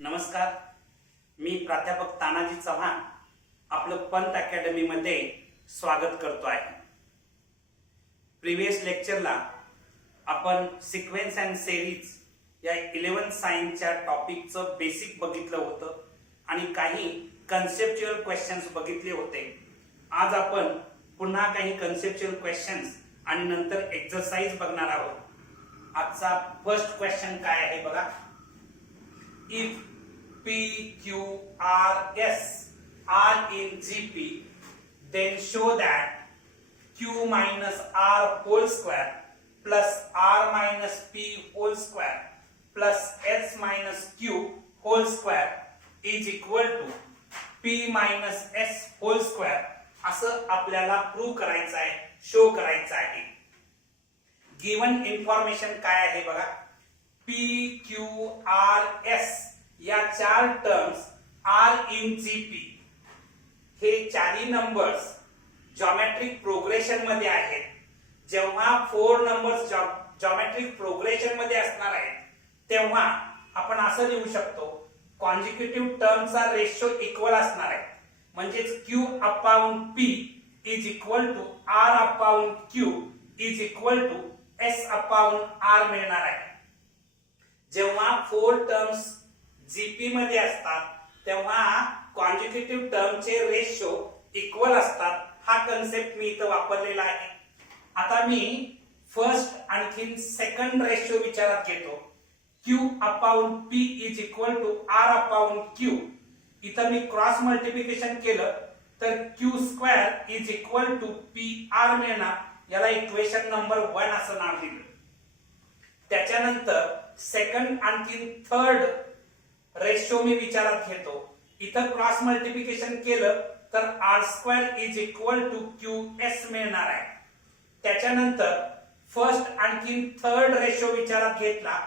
नमस्कार, मी प्राध्यापक तानाजी चव्हाण आपलं पंत अकॅडमी मध्ये स्वागत करतो आहे. प्रिव्हियस लेक्चरला आपण सिक्वेन्स अँड सेरीज या 11 सायन्सच्या टॉपिकचं बेसिक बघितलं होतं आणि काही कन्सेप्च्युअल क्वेश्चन्स बघितले होते. आज आपण पुन्हा काही कन्सेप्च्युअल क्वेश्चन्स आणि नंतर एक्सरसाइज बघणार आहोत. आजचा फर्स्ट क्वेश्चन काय आहे बघा. If P, Q, R, S are in GP, then show that Q minus R whole square plus R minus P whole square plus S minus Q whole square is equal to P minus S whole square. असं आपल्याला prove करायचं आहे, show करायचं आहे. Given information काय आहे बघा. P, Q, R, S या चार टर्म्स आर इन जीपी. हे चारही नंबर्स जॉमेट्रिक प्रोग्रेशन मध्ये आहेत. जेव्हा 4 नंबर्स जॉमेट्रिक प्रोग्रेशन मध्ये असणार आहेत तेव्हा आपण असं लिहू शकतो, कॉन्जिक्युटिव्ह टर्मचा रेशो इक्वल असणार आहे. म्हणजेच Q upon P is equal to R upon Q is equal to S upon R मिळणार आहे. जेव्हा 4 टर्म्स जीपी मध्ये असतात तेव्हा कॉन्जिक्युटिव्ह टर्मचे रेशो इक्वल असतात. हा कन्सेप्ट मी इथं वापरलेला आहे. आता मी फर्स्ट आणखी सेकंड रेशो विचारात घेतो. Q upon P is equal to R upon Q. इथं मी क्रॉस मल्टिप्लिकेशन केलं तर Q square is equal to PR मिळणार. याला इक्वेशन नंबर 1 असं नाव दिलं. त्याच्यानंतर सेकंड आणखी थर्ड रेशो मी विचारात घेतो. इथं क्रॉस मल्टिप्लिकेशन केलं तर R square is equal to QS मिळणार आहे. त्याच्यानंतर फर्स्ट आणखी थर्ड रेशो विचारात घेतला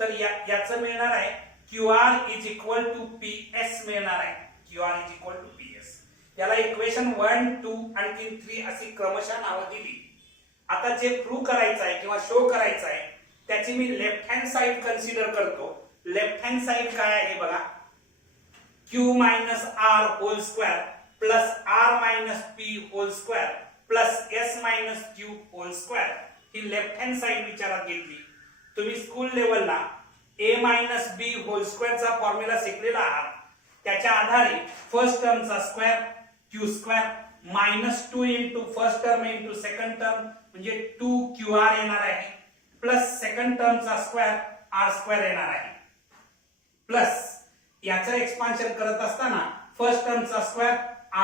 तर याचं मिळणार आहे QR is equal to PS मिळणार आहे. QR is equal to PS. याला इक्वेशन 1, 2 आणखी 3 अशी क्रमशः नावं दिली. आता जे प्रूव्ह करायचं आहे किंवा शो करायचं आहे त्याची मी लेफ्ट हँड साइड कन्सिडर करतो. लेफ्ट हँड साइड काय आहे बघा. Q minus R whole square plus R minus P whole square plus S minus Q whole square ही लेफ्ट हँड साइड विचारात घेतली. तुम्ही स्कूल लेवलला A मायनस B होल स्क्वेअरचा फॉर्म्युला शिकलेला आहात. त्याच्या आधारे फर्स्ट टर्मचा square Q square minus 2 into first term into second term म्हणजे 2QR येणार आहे प्लस सेकंड टर्मचा स्क्वेअर R स्क्वेअर येणार आहे प्लस याचं एक्सपान्शन करत असताना फर्स्ट टर्मचा square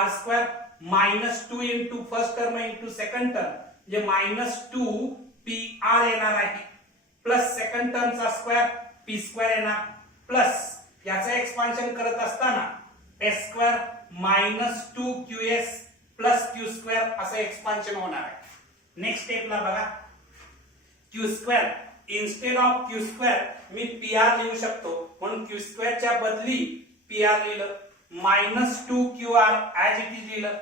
R square minus 2 into first term into second term म्हणजे मायनस 2PR येणार आहे प्लस सेकंड टर्मचा स्क्वेअर P स्क्वेअर येणार प्लस याचं एक्सपान्शन करत असताना S square minus 2QS plus Q square असं एक्सपान्शन होणार आहे. नेक्स्ट स्टेपला बघा. Q square instead of Q square मी PR लिहू शकतो म्हणून Q स्क्वेअरच्या बदली PR लिहिलं. Minus 2QR as it is लिहिलं.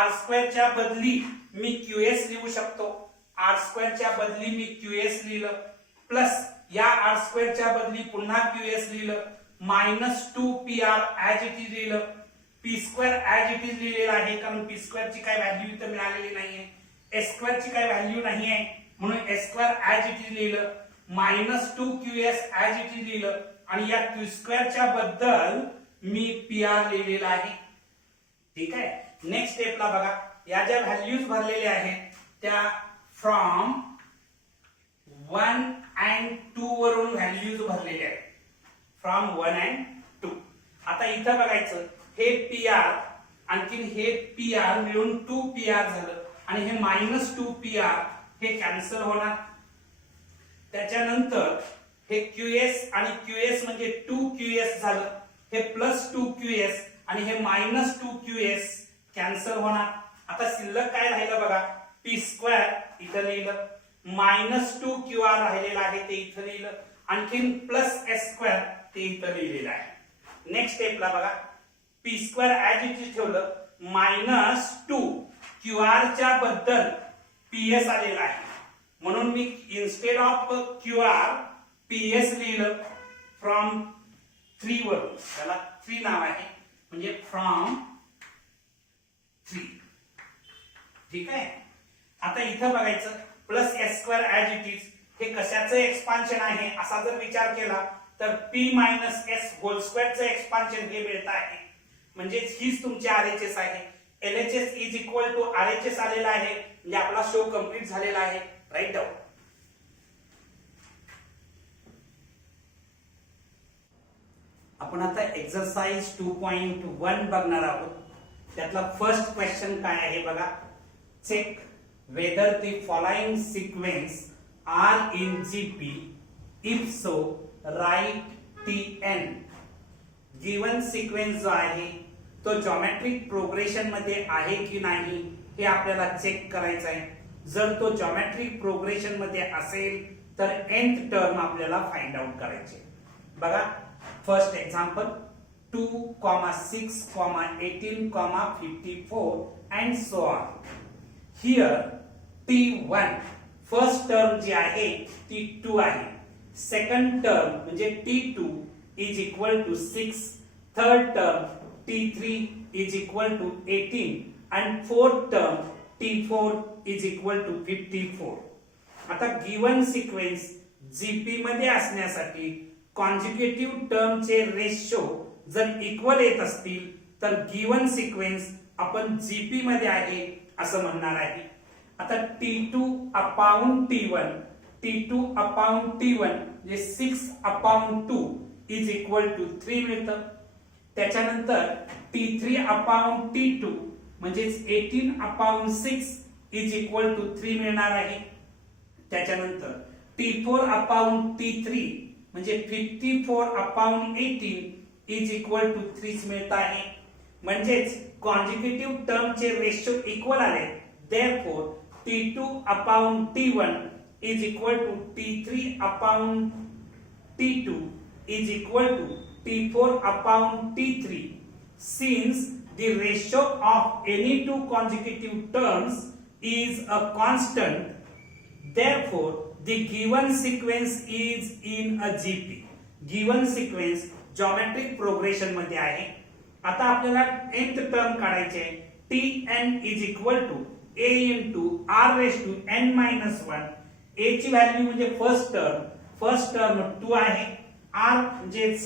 R स्क्वेअरच्या बदली मी QS लिहू शकतो. R स्क्वेअरच्या बदली मी QS लिहिलं प्लस या R स्क्वेअरच्या बदली पुन्हा QS लिहिलं. Minus 2PR as it is लिहिलं. P square as it is लिहिलेलं आहे कारण P स्क्वेअरची काय व्हॅल्यू इथं मिळालेली नाहीये. S स्क्वेअरची काय व्हॅल्यू नाहीये म्हणून S square as it is लिहिलं. Minus 2QS as it is लिहिलं आणि या Q स्क्वेअरच्या बद्दल मी PR लिहिलेलं आहे. ठीक आहे. नेक्स्ट स्टेपला बघा. या ज्या व्हॅल्यूज भरलेल्या आहेत त्या फ्रॉम 1 and 2 वरून व्हॅल्यूज भरलेल्या आहेत. From 1 and 2. आता इथं बघायचं हे PR आणखी हे PR मिळून 2PR झालं आणि हे मायनस 2PR हे कॅन्सल होणार. त्याच्यानंतर हे QS आणि QS म्हणजे 2QS झालं. हे प्लस 2QS आणि हे मायनस 2QS कॅन्सल होणार. आता शिल्लक काय राहिलं बघा. P स्क्वेअर इथं लिहिलं. मायनस 2QR राहिलेलं आहे ते इथं लिहिलं. आणखीन प्लस S स्क्वेअर ते इथं लिहिलेलं आहे. नेक्स्ट स्टेपला बघा. P square as it is ठेवलं. मायनस 2QR च्या बद्दल PS आलेला आहे म्हणून मी इन्स्टेड ऑफ QR PS लिहिलं. फ्रॉम 3 वरून, त्याला 3 नाव आहे म्हणजे फ्रॉम 3. ठीक आहे. आता इथं बघायचं plus S square as it is हे कशाचं एक्सपान्शन आहे असा जर विचार केला तर p मायनस एस होल स्क्वेअरचं एक्सपान्शन हे मिळत आहे. म्हणजे हीच तुमची आरएचएस आहे. LHS is equal to RHS आलेला आहे म्हणजे आपला शो कंप्लीट झालेला आहे. Write down. आपण आता एक्सरसाइज 2.1 बघणार आहोत. त्यातला फर्स्ट क्वेश्चन काय आहे बघा. Check whether the following sequence are in GP. If so write TN. Given sequence जो आहे तो जॉमेट्रिक प्रोग्रेशन मध्ये आहे की नाही हे आपल्याला चेक करायचं आहे. जर तो जॉमेट्रिक प्रोग्रेशन मध्ये असेल तर nth टर्म आपल्याला फाइंड आउट करायचे. बघा first example 2, 6, 18, 54 and so on. Here T1 first term जी आहे ती 2 आहे. सेकंड टर्म म्हणजे T2 is equal to 6. Third term T3 is equal to 18 and fourth term T4 is equal to 54. आता given sequence GP मध्ये असण्यासाठी कॉन्जुगेटिव्ह टर्मचे ratio जर इक्वल येत असतील तर गिवन सिक्वेन्स आपण जीपी मध्ये आहे असं म्हणणार आहे. आता T2 अपॉन T1 म्हणजे 6 अपॉन 2 इज इक्वल टू 3 मिळतं. त्याच्यानंतर T3 अपॉन T2 म्हणजे 18 अपॉन 6 इज इक्वल टू 3 मिळणार आहे. त्याच्यानंतर T4 अपॉन T3 म्हणजे 54 अपॉन 18 इज इक्वल टू 3 मिळत आहे. म्हणजेच कॉन्जुगेटिव्ह टर्मचे रेशो इक्वल आले. Therefore T2 upon T1 is equal to T3 upon T2 is equal to T4 upon T3. Since the ratio of any two consecutive terms is a constant, therefore the given sequence is in a GP. Given sequence geometric progression मध्ये आहे. आता आपल्याला nth term काढायचे आहे. Tn is equal to a into r raised to n minus 1. a ची value म्हणजे first term 2 आहे. r म्हणजे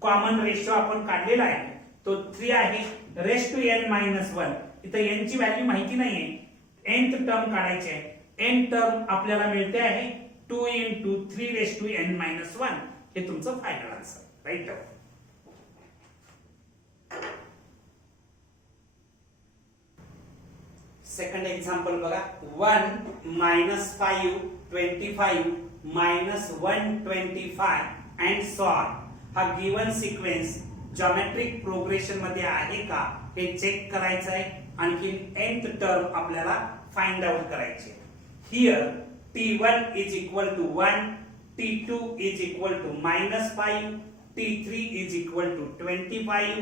कॉमन रेशो आपण काढलेला आहे तो 3 आहे. रेस्ट टू n minus 1 इथे n ची व्हॅल्यू माहिती नाहीये. nth टर्म काढायची आहे. n टर्म आपल्याला मिळते आहे 2 into 3 raised to n minus 1. हे तुमचं final answer. Right. Second example बघा. 1 minus 5 25 minus 125 and so on. हा गिवन सिक्वेन्स जॉमेट्रिक प्रोग्रेशन मध्ये आहे का हे चेक करायचं आहे. आणखी nth टर्म आपल्याला फाइंड आउट करायचे. Here T1 is equal to 1, T2 is equal to -5, T3 is equal to 25,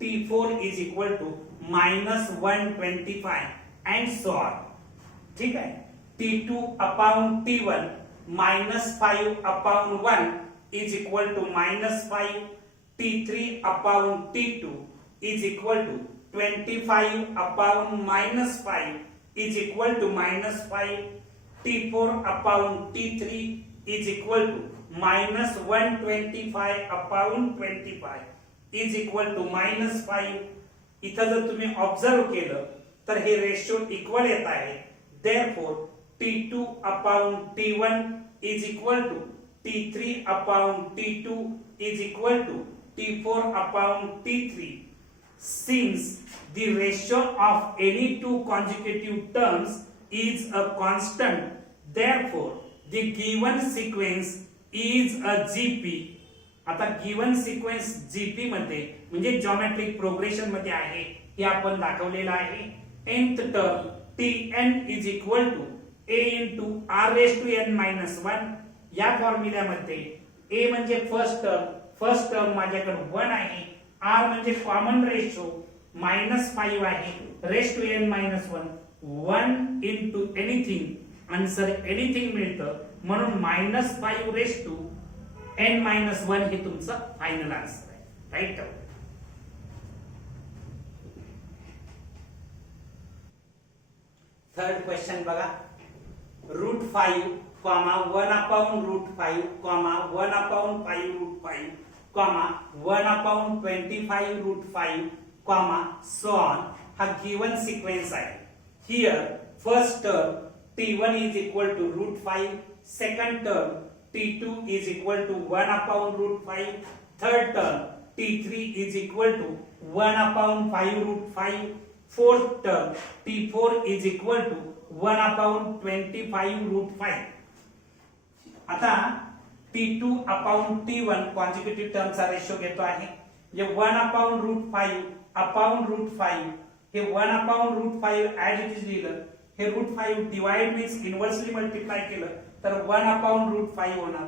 T4 is equal to -125 and so on. ठीक आहे. T2 upon T1 -5 upon 1 is equal to -5, T3 upon T2 is equal to 25 upon -5 is equal to -5, T4 upon T3 is equal to -125 upon 25 is equal to -5. इथं जर तुम्ही observe केलं तर हे ratio equal येत आहे. Therefore T2 upon T1 is equal to T3 upon T2 is equal to T4 upon T3. Since the ratio of any two consecutive terms is a constant, therefore the given sequence is a GP. आता given sequence GP मध्ये म्हणजे geometric progression मध्ये आहे हे आपण दाखवलेलं आहे. nth term Tn is equal to a into r raised to n minus 1. या फॉर्म्युल्यामध्ये a म्हणजे फर्स्ट टर्म माझ्याकडे 1 आहे. r म्हणजे कॉमन रेशो -5 आहे. Raised to n minus 1 1 into anything answer anything मिळतं म्हणून -5 रेस्ट टू n minus 1 हे तुमचं फायनल आन्सर आहे. राईट. थर्ड क्वेश्चन बघा. √5, 1/√5, 1/5√5, 1/25√5, so on. हा गिवन सिक्वेन्स आहे. Here first term t1 is equal to √5, second term t2 is equal to 1/√5, third term t3 is equal to 1/5√5, fourth term t4 is equal to 1/25√5. आता t2 upon t1 कॉन्जिक्युटिव्ह टर्मचा ratio घेतो आहे. म्हणजे 1/√5 हे 1/√5 as it is लिहिलं. हे √5 divide means inversely multiply केलं तर 1/√5 होणार.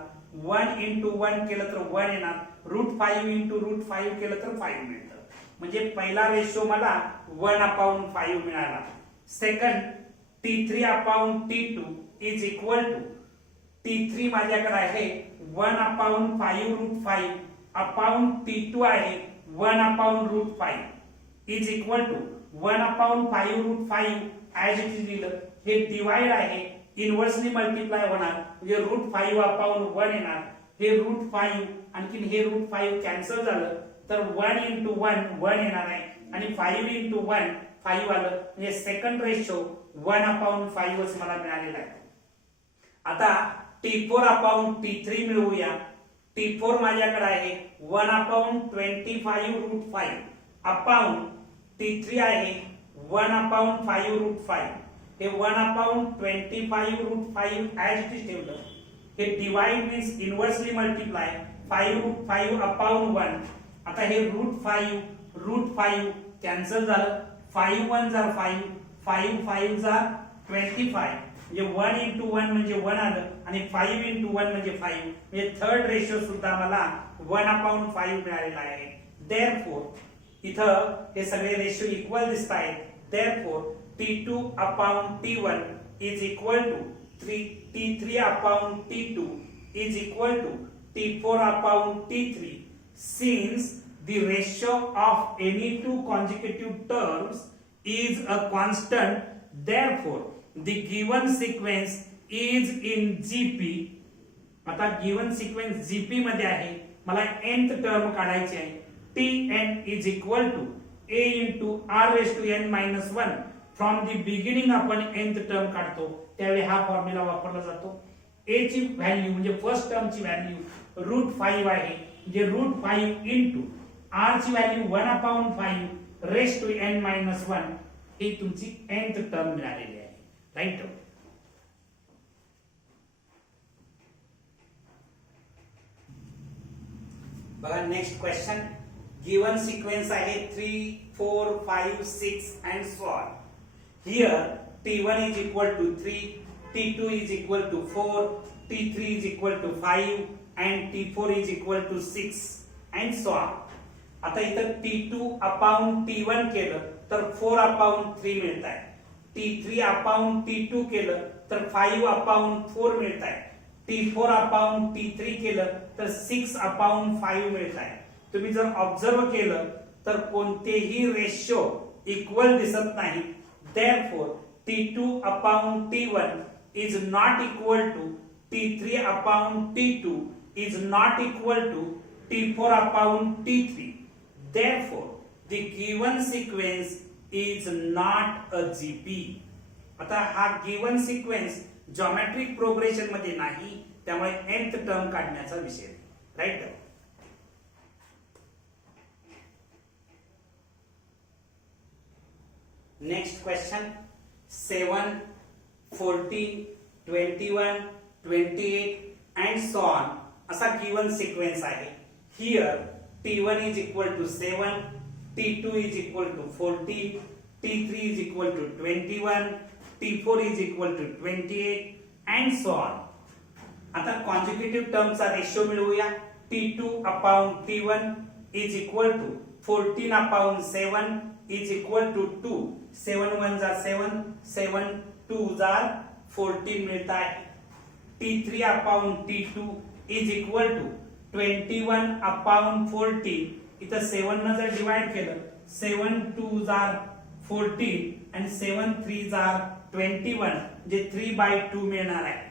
1 into 1 केलं तर 1 येणार. √5 into √5 केलं तर 5 मिळतं. म्हणजे पहिला रेशो मला 1/5 मिळाला. Second t3 upon t2 is equal to t3 माझ्याकडे आहे 1/5√5 upon t2 आहे 1/√5 is equal to 1/5√5 as it is लिहिलं. हे डिवाइड आहे इनव्हर्सली मल्टिप्लाय होणार म्हणजे √5/1 येणार. हे √5 आणखी हे √5 कॅन्सल झालं तर 1 into 1 1 येणार आहे आणि 5 into 1 5 आलं. म्हणजे सेकंड रेशो 1/5 मला मिळालेला आहे. आता t4 upon t3 मिळवूया. t4 माझ्याकडे आहे 1/25√5 upon t3 आहे 1/5√5. हे 1/25√5 ऍज इट इज ठेवलं. हे डिवाइड मीन्स इनव्हर्सली मल्टिप्लाय 5√5/1. आता हे √5 कॅन्सल झालं. 5 1 जार 5, 5 5 जार 25. म्हणजे 1 into 1 म्हणजे 1 आलं आणि 5 into 1 म्हणजे 5. म्हणजे थर्ड रेशो सुद्धा मला 1/5 मिळालेला आहे. देअरफॉर इथं हे सगळे रेशो इक्वल दिसत आहेत. Therefore t2 upon t1 is equal to t3 upon t2 is equal to t4 upon t3. Since the ratio of any two consecutive terms is a constant, therefore the given sequence is in GP. आता given sequence GP मध्ये आहे. मला nth term काढायची आहे. Tn is equal to a into r raised to n minus 1. From the beginning आपण nth term काढतो त्यावेळी हा फॉर्म्युला वापरला जातो. a ची व्हॅल्यू म्हणजे फर्स्ट टर्मची व्हॅल्यू √5 आहे. म्हणजे √5 into r ची value 1/5 raised to n minus 1 ही तुमची nth टर्म मिळालेली आहे. राईट. बघा नेक्स्ट क्वेश्चन. गिवन सिक्वेन्स आहे 3 4 5 6 and so on. Here t1 is equal to 3, t2 is equal to 4, t3 is equal to 5 and t4 is equal to 6 and so on. आता इथं t2 upon t1 केलं तर 4/3 मिळत आहे. t3 upon t2 केलं तर 5/4 मिळत आहे. t4 upon t3 केलं तर 6/5 मिळत आहे. तुम्ही जर ऑब्झर्व केलं तर कोणतेही रेशो इक्वल दिसत नाही. Therefore, t2 upon t1 is not equal to t3 upon t2 is not equal to t4 upon t3. Therefore, the given sequence is not a GP. आता हा गिवन सिक्वेन्स जॉमेट्रिक प्रोग्रेशन मध्ये नाही त्यामुळे nth term काढण्याचा विषय. Right. Next question 7 14 21 28 and so on असा given sequence आहे. Here t1 is equal to 7, t2 is equal to 14, t3 is equal to 21, t4 is equal to 28 and so on. आता कॉन्जिक्युटिव्ह टर्मचा ratio मिळवूया. t2 upon t1 is equal to 14/7 is equal to 2. 7 1 जार 7, 7 2 जार 14 मिळत आहे. t3 upon t2 is equal to 21/14 इथं 7 न जर divide केलं 7 2s are 14 and 7 3s are 21 म्हणजे 3/2 मिळणार आहे.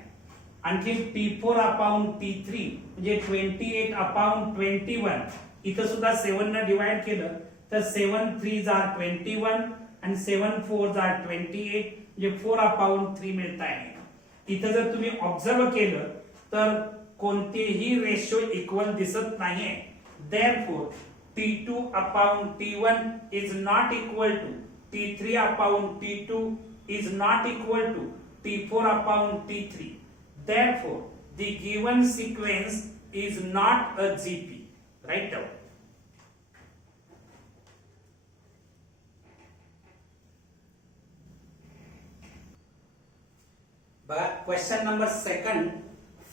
आणखी T4 अपॉन T3 म्हणजे 28 अपॉन 21 इथं सुद्धा 7 न डिवाइड केलं तर 7 3s are 21 and 7 4s are 28 म्हणजे 4 अपॉन 3 मिळत आहे. इथं जर तुम्ही ऑब्झर्व केलं तर कोणतेही रेशो इक्वल दिसत नाहीये. Therefore T2 upon T1 is not equal to T3 upon T2 is not equal to T4 upon T3. Therefore the given sequence is not a GP. Right down. But question number 2,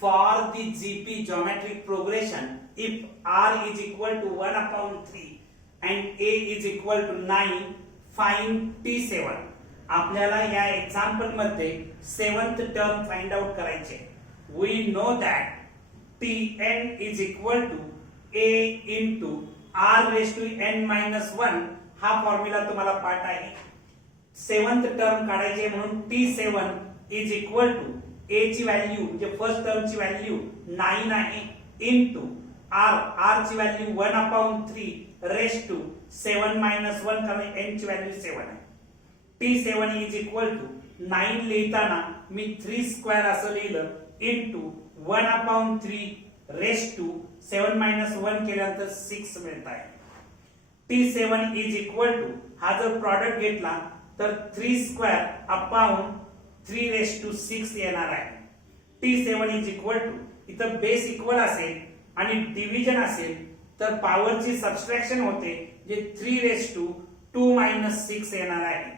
for the GP geometric progression, if R is equal to 1 upon 3 and A is equal to 9, find T7. आपल्याला या example मध्ये 7th term find out करायचे. We know that Tn is equal to A into R raised to n minus 1 हा formula तुम्हाला पाठ आहे. 7th term काढायचे म्हणून T7 is equal to A ची व्हॅल्यू म्हणजे फर्स्ट टर्म ची व्हॅल्यू 9 आहे इनटू R ची value 1 upon 3 raised to 7 minus 1 कारण n ची व्हॅल्यू 7 आहे. T7 is equal to 9 लिहिताना मी 3 स्क्वेअर असं लिहिलं into 1 upon 3 raised to 7 minus 1 केल्यानंतर 6 मिळत आहे. T7 is equal to हा जर प्रॉडक्ट घेतला तर 3 स्क्वेअर अपॉन 3 रेस्ट टू 6 येणार आहे. T7 is equal to इथं बेस इक्वल असेल आणि डिव्हिजन असेल तर पॉवरची सबट्रॅक्शन होते जे 3 रेस्ट टू 2 minus 6 येणार आहे.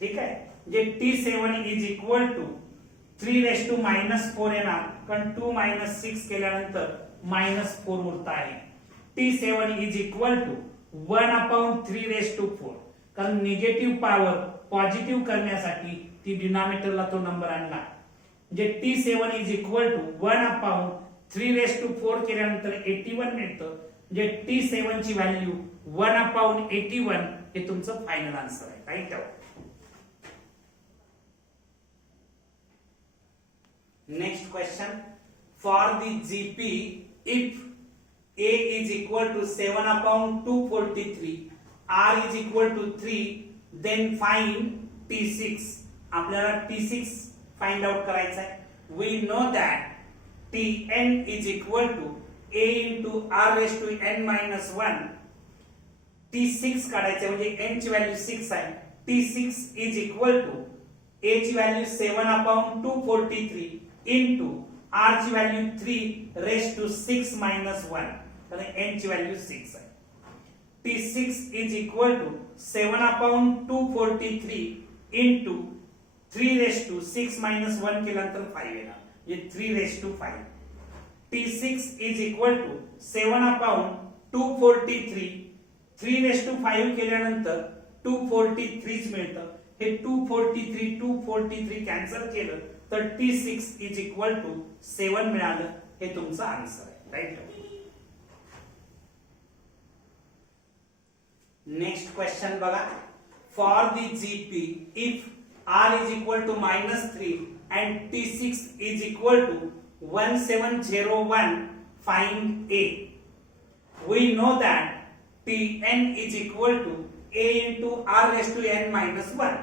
ठीक आहे, जे T7 is equal to 3 raised to -4 येणार कारण 2 minus 6 केल्यानंतर -4 उरत आहे. T7 is equal to 1 upon 3 raised to 4 कारण निगेटिव्ह पॉवर पॉझिटिव्ह करण्यासाठी ती डिनॉमिनेटरला तो नंबर आणला. जे T7 is equal to 1 upon 3 raised to 4 केल्यानंतर 81 मिळतं. जे T7 ची व्हॅल्यू 1 upon 81 हे तुमचं फायनल आन्सर आहे. Right. Next question, for the GP if A is equal to 7 upon 243 R is equal to 3 then find T6. आपल्याला T6 find out करायचा आहे. We know that Tn is equal to A into R raised to n minus 1. T6 काढायचे म्हणजे n ची value 6 आहे. T6 is equal to A ची value 7 upon 243 into R ची value 3 raised to 6 minus 1 कारण n ची value 6 आहे. T6 is equal to 7 upon 243 into 3 raised to 6 minus 1 केल्यानंतर 5 येणार म्हणजे 3 raised to 5. T6 is equal to 7 upon 243 3 raised to 5 केल्यानंतर 243 मिळतं. हे 243 कॅन्सल केलं तर T6 is equal to 7 मिळालं. हे तुमचं आन्सर आहे. राईट. नेक्स्ट क्वेश्चन बघा, for the GP if R is equal to -3 and T6 is equal to 1701 find A. We know that Tn is equal to A into R raised to n minus 1.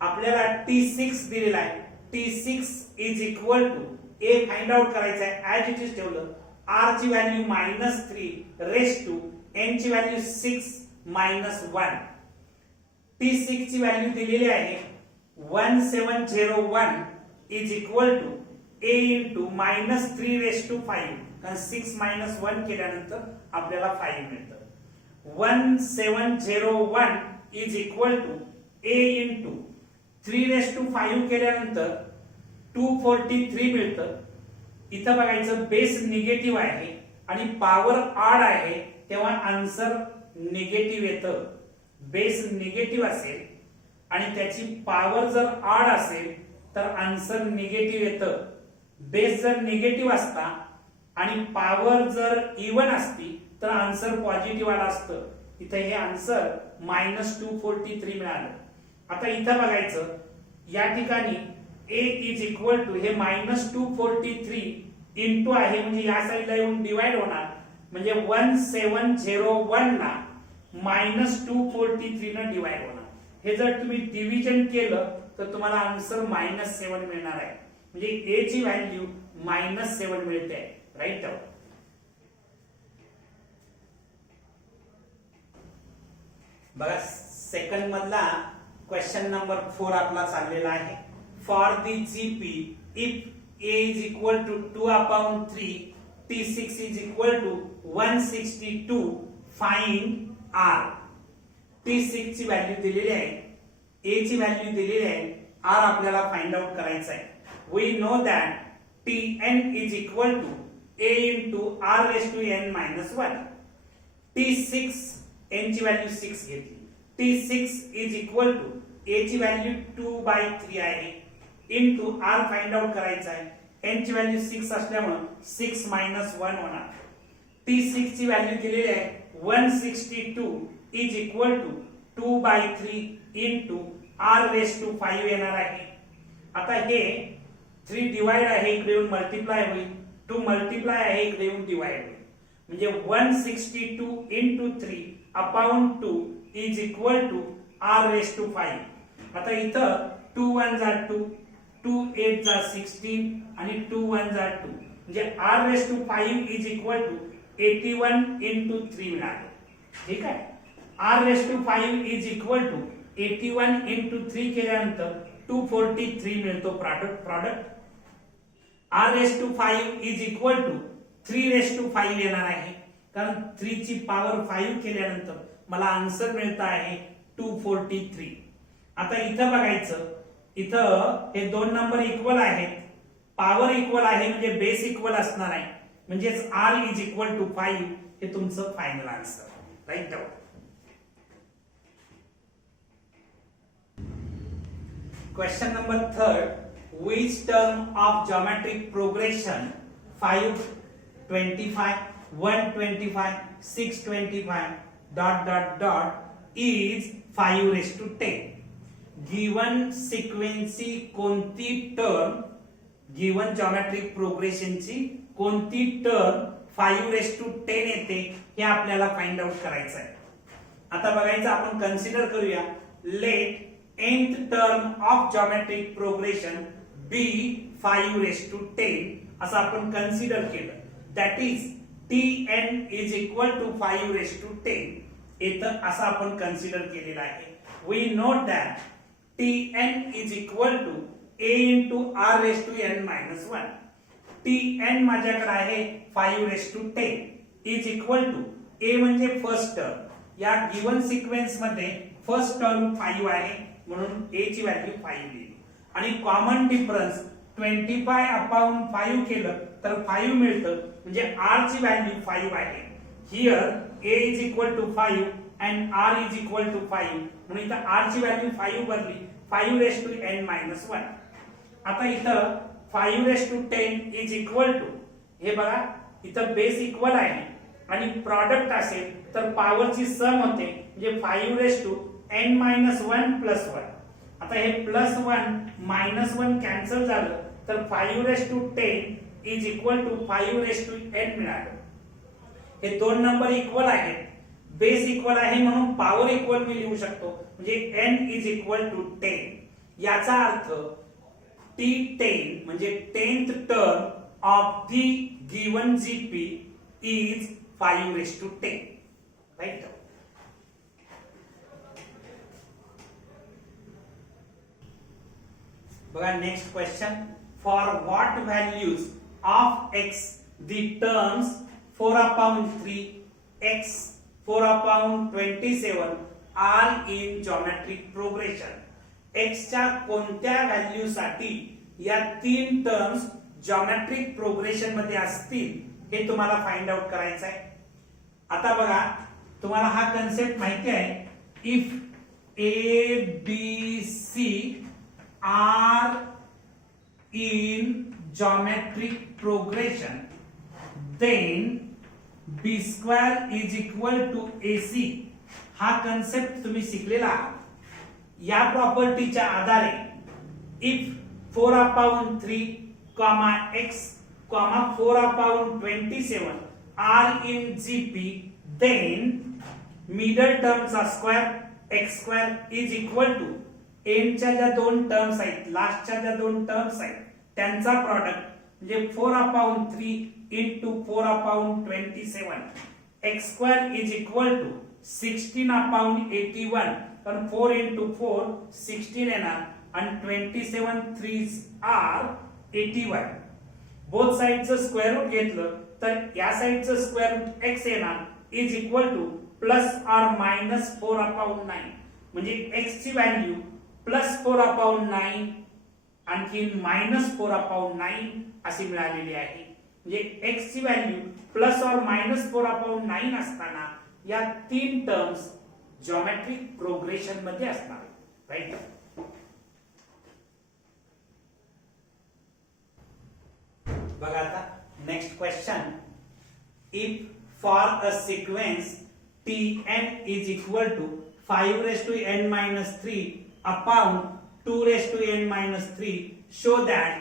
आपल्याला T6 दिलेला आहे. T6 is equal to A find out करायचा आहे. As it is ठेवलं. R ची value -3 raised to n ची value 6 -1. T6 ची value दिलेली आहे 1701 is equal to A into -3 raised to 5 कारण 6 -1 केल्यानंतर आपल्याला 5 मिळतं. 1701 is equal to A into 3 raised to 5 केल्यानंतर 243 मिळतं. इथं बघायचं बेस निगेटिव्ह आहे आणि पॉवर ऑड आहे तेव्हा आन्सर निगेटिव्ह येतं. बेस निगेटिव्ह असेल आणि त्याची पॉवर जर ऑड असेल तर आन्सर निगेटिव्ह येतं. बेस जर निगेटिव्ह असता आणि पॉवर जर इवन असती तर आन्सर पॉझिटिव्ह आला असतं. इथे हे आन्सर -243 मिळालं. आता इथं बघायचं, या ठिकाणी a इज इक्वल टू हे -243 इंटू आहे म्हणजे या साईडला येऊन डिवाइड होणार, म्हणजे 1701 ला -243 न डिवाइड होणार. हे जर तुम्ही डिव्हिजन केलं तर तुम्हाला आन्सर -7 मिळणार आहे. म्हणजे a ची व्हॅल्यू -7 मिळते. राईट. बघा सेकंड मधला क्वेश्चन नंबर 4 आपला चाललेला आहे. For the GP if a is equal to 2/3, T6 is equal to 162, find R. T6 ची व्हॅल्यू दिलेली आहे, a ची व्हॅल्यू दिलेली आहे, R आपल्याला फाइंड आउट करायचा आहे. We know that Tn is equal to a into r raised to n minus 1. T6 n ची व्हॅल्यू 6 घेतली. T6 is equal to a ची व्हॅल्यू 2/3 आहे इंटू r फाइंड आउट करायचा आहे. n ची व्हॅल्यू 6 असल्यामुळे 6 - 1 होणार. T6 ची व्हॅल्यू दिलेली आहे 162 is equal to 2/3 into r raised to 5 येणार आहे. आता हे 3 डिवाइड आहे, इकडे येऊन मल्टिप्लाय होईल, 2 मल्टिप्लाय आहे, इकडे येऊन डिवाइड होईल, म्हणजे 162 into 3/2 is equal to r raised to 5. आता इथं 2 1 जा 2, 2 8 जा 16 आणि 2 1 जा 2, म्हणजे r raised to 5 is equal to 81 into 3 मिळाले. ठीक आहे. r raised to 5 is equal to 81 into 3 केल्यानंतर 243 मिळतो product. r raised to 5 is equal to 3 raised to 5 येणार आहे, कारण 3 ची पॉवर 5 केल्यानंतर मला आन्सर मिळत आहे 243. आता इथं बघायचं, इथं हे दोन नंबर इक्वल आहेत, पॉवर इक्वल आहे म्हणजे बेस इक्वल असणार आहे, म्हणजेच r इज इक्वल टू 5 हे तुमचं final answer. Right. Question number 3, which term of geometric progression 525 125 625 ... is 5 raised to 10. Given सिक्वेन्सी कोणती टर्म, गिवन जॉमेट्रिक प्रोग्रेशनची कोणती टर्म 5 raised to 10 येते हे आपल्याला फाइंड आउट करायचं आहे. आता बघायचं, आपण कन्सिडर करूया, let nth term of geometric progression be 5 raised to 10 असं आपण कन्सिडर केलं. That is Tn is equal to 5 raised to 10 येतं असं आपण कन्सिडर केलेलं आहे. We know that Tn is equal to a into r raised to n minus 1. Tn माझ्याकडे आहे 5 raised to 10 is equal to a म्हणजे first term, या given sequence मध्ये फर्स्ट टर्म 5 आहे म्हणून a ची व्हॅल्यू 5 लिहिली, आणि कॉमन डिफरन्स 25/5 केलं तर 5 मिळतं, म्हणजे r ची व्हॅल्यू 5 आहे. Here a is equal to 5 and r is equal to 5 म्हणून इथं r ची व्हॅल्यू 5 भरली, 5 raised to n minus 1. आता इथं 5 raised to 10 is equal to, हे बघा इथं बेस इक्वल आहे आणि प्रॉडक्ट असेल तर पॉवरची सम होते, म्हणजे 5 raised to n minus 1 plus 1. आता हे प्लस 1 मायनस 1 कॅन्सल झालं तर 5 raised to 10 is equal to 5 raised to n मिळालं. हे दोन नंबर इक्वल आहेत, बेस इक्वल आहे म्हणून पॉवर इक्वल मी लिहू शकतो, म्हणजे n is equal to 10. याचा अर्थ T10 म्हणजे 10th term of the given GP is 5 raised to 10. Right. बघा next question, for what values of x the terms 4/3 x 4/27 are in geometric progression. x च्या कोणत्या value साठी या तीन terms geometric progression मध्ये असतील हे तुम्हाला फाइंड आउट करायचं आहे. आता बघा, तुम्हाला हा कन्सेप्ट माहिती आहे, if a b c are in geometric progression, then b square is equal to ac हा कन्सेप्ट तुम्ही शिकलेला आहात. या प्रॉपर्टीच्या आधारे if 4/3 x 4/27 are in GP then middle termचा square x square is equal to एंडच्या ज्या दोन टर्म्स आहेत, लास्टच्या ज्या दोन टर्म्स आहेत त्यांचा प्रॉडक्ट म्हणजे 4/3 into 4/27 x square is equal to 16/81 कारण 4 into 4 16 येणार आणि 27 3s are 81. बोथ साइडचं स्क्वेअर रूट घेतलं तर या साइडचं स्क्वेअर रूट x येणार is equal to plus or minus 4/9 म्हणजे x ची व्हॅल्यू प्लस 4/9 आणखी मायनस 4/9 अशी मिळालेली आहे. म्हणजे x ची व्हॅल्यू प्लस ऑर मायनस 4/9 असताना या तीन टर्म्स जॉमेट्रिक प्रोग्रेशन मध्ये असणार. राईट. बघा आता next question. If for a sequence tn is equal to 5n-3 upon 2n-3 show that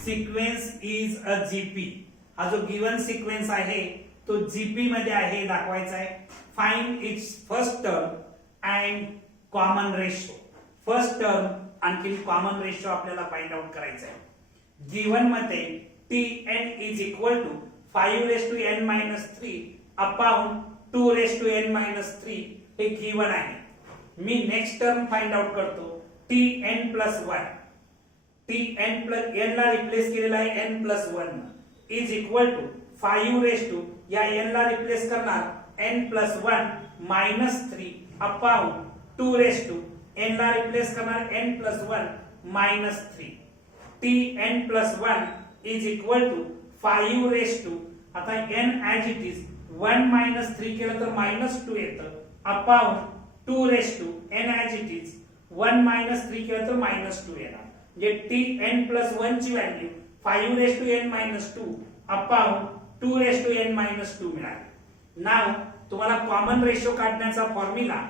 sequence is a GP. हा जो गिवन सिक्वेन्स आहे तो जीपी मध्ये आहे दाखवायचा आहे. Find its first term and common ratio. First term आणखी common ratio आपल्याला फाइंड आउट करायचा आहे. गिवन मध्ये tn is equal to 5n-3 upon 2n-3 हे गिवन आहे. मी नेक्स्ट टर्म फाइंड आउट करतो tn plus 1. tn plus n ला रिप्लेस केलेला आहे n plus 1 is equal to 5 या n ला रिप्लेस करणार n plus 1 minus 3 upon 2 n ला रिप्लेस करणार n plus 1 minus 3. tn plus 1 is equal to 5 आता n as it is 1 minus 3 केलं तर minus 2 येतं upon 2 n as it is 1 minus 3 केलं तर minus 2 येणार. म्हणजे tn plus 1 ची व्हॅल्यू 5 minus 2 upon 2 minus 2 मिळाली. नाव तुम्हाला कॉमन रेशो काढण्याचा formula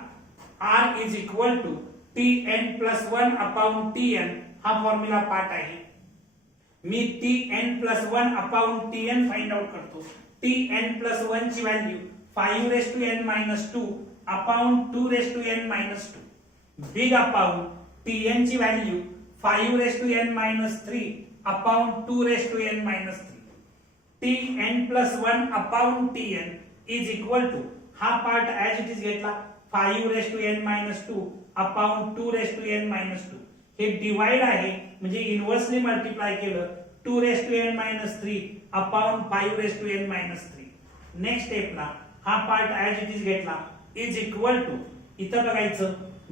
r is equal to tn plus 1 upon tn हा फॉर्म्युला पार्ट आहे. मी tn plus 1 upon tn find out करतो. tn plus 1 ची value 5 minus 2 upon 2 minus 2. Big upon tn ची value 5 minus 3 upon 2 minus 3. tn plus 1 upon tn is equal to हा part as it is घेतला 5 minus 2 upon 2 minus 2. हे divide आहे म्हणजे inversely multiply केलं 2 minus 3 upon 5 minus 3. Next स्टेपला हा part as it is घेतला इज इक्वल टू इथं बघायचं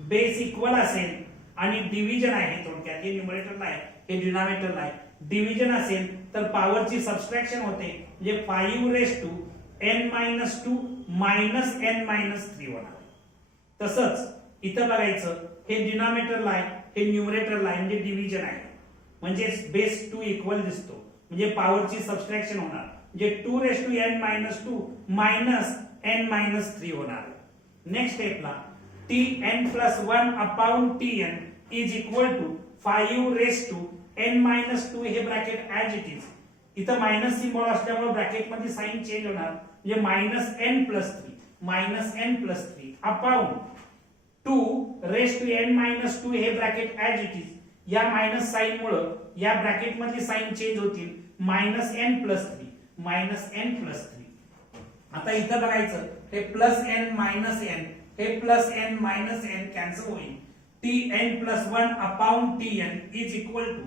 बेस इक्वल असेल आणि डिव्हिजन आहे थोडक्यात हे न्यूमरेटरला आहे हे डिनॉमिनेटरला आहे. डिव्हिजन असेल तर पॉवरची सबट्रॅक्शन होते म्हणजे 5 minus n minus 3 होणार. तसंच इथं बघायचं हे डिनॉमिनेटरला आहे हे न्यूमरेटरला आहे म्हणजे डिव्हिजन आहे म्हणजे बेस 2 इक्वल दिसतो म्हणजे पॉवरची सबट्रॅक्शन होणार म्हणजे 2 minus 2 minus n minus 3 होणार. नेक्स्ट स्टेपला tn plus 1 upon tn is equal to 5 n minus 2 हे ब्रॅकेट as it is. इथं मायनस सिम्बॉल असल्यामुळे ब्रॅकेट मध्ये साइन चेंज होणार म्हणजे -n plus 3 upon 2 n minus 2 हे ब्रॅकेट as it is. या मायनस साइन मुळे या ब्रॅकेट मधली साइन चेंज होतील -n plus 3. आता इथं बघायचं हे प्लस n मायनस n हे plus n minus n cancel होईल. tn plus 1 upon tn is equal to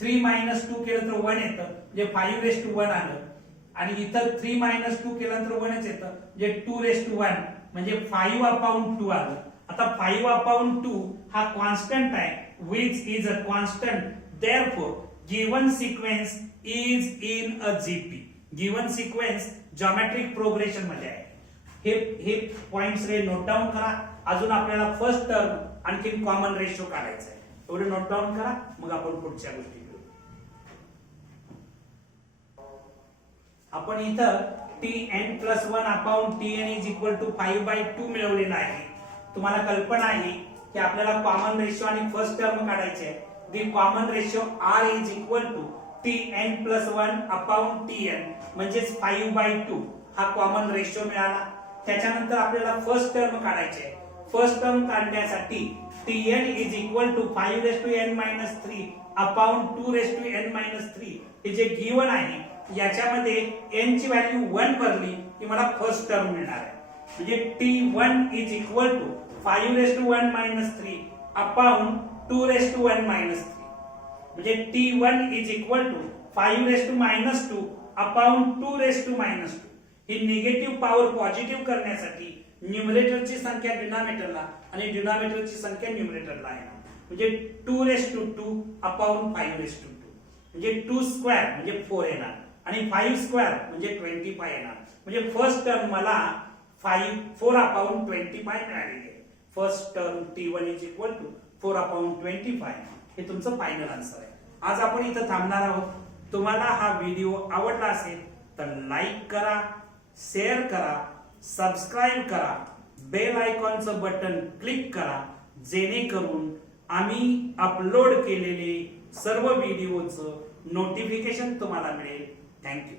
3 minus 2 केलं तर 1 येतं म्हणजे 5 आलं आणि इथं 3 minus 2 केलं तर 1च येतं म्हणजे 2 म्हणजे 5 upon 2 आलं. आता 5 upon 2 हा कॉन्स्टंट आहे which is a constant, therefore given sequence is in a GP. Given sequence geometric progression मध्ये आहे. हे पॉइंट्स रे नोट डाऊन करा. अजून आपल्याला फर्स्ट टर्म आणखी कॉमन रेशो काढायचा आहे एवढे नोट डाऊन करा मग आपण पुढच्या गोष्टी करू. आपण इथं Tn+1/Tn इज इक्वल टू 5/2 मिळवलेला आहे. तुम्हाला कल्पना आहे की आपल्याला कॉमन रेशो आणि फर्स्ट टर्म काढायचे आहे. The common ratio r is equal to Tn+1/Tn म्हणजेच 5/2 हा कॉमन रेशो मिळाला. त्याच्यानंतर आपल्याला फर्स्ट टर्म काढायचे आहे. फर्स्ट टर्म काढण्यासाठी Tn इज इक्वल टू 5^-3/2^-3 हे जे गिवन आहे याच्यामध्ये n ची व्हॅल्यू 1 भरली की मला फर्स्ट टर्म मिळणार आहे. म्हणजे T1 इज इक्वल टू 5^-1-3/2^-1 म्हणजे T1 इज इक्वल टू 5^-2/2^-2. ही निगेटिव्ह पॉवर पॉझिटिव्ह करण्यासाठी न्यूमरेटरची संख्या डिनॉमिनेटरला आणि डिनॉमिनेटरची संख्या न्यूमरेटरला आहे. म्हणजे 2^2/5^2 म्हणजे 2 स्क्वेअर म्हणजे 4 येणार आणि 5 स्क्वेअर म्हणजे 25 येणार. म्हणजे फर्स्ट टर्म मला 4/25 मिळालेली आहे. First term T1 is equal to 4/25 हे तुमचं फायनल आन्सर आहे. आज आपण इथं थांबणार आहोत. तुम्हाला हा व्हिडिओ आवडला असेल तर लाईक करा, शेअर करा, सबस्क्राईब करा, बेल आयकॉनचं बटन क्लिक करा, जेणेकरून आम्ही अपलोड केलेले सर्व व्हिडिओचं नोटिफिकेशन तुम्हाला मिळेल. थँक्यू.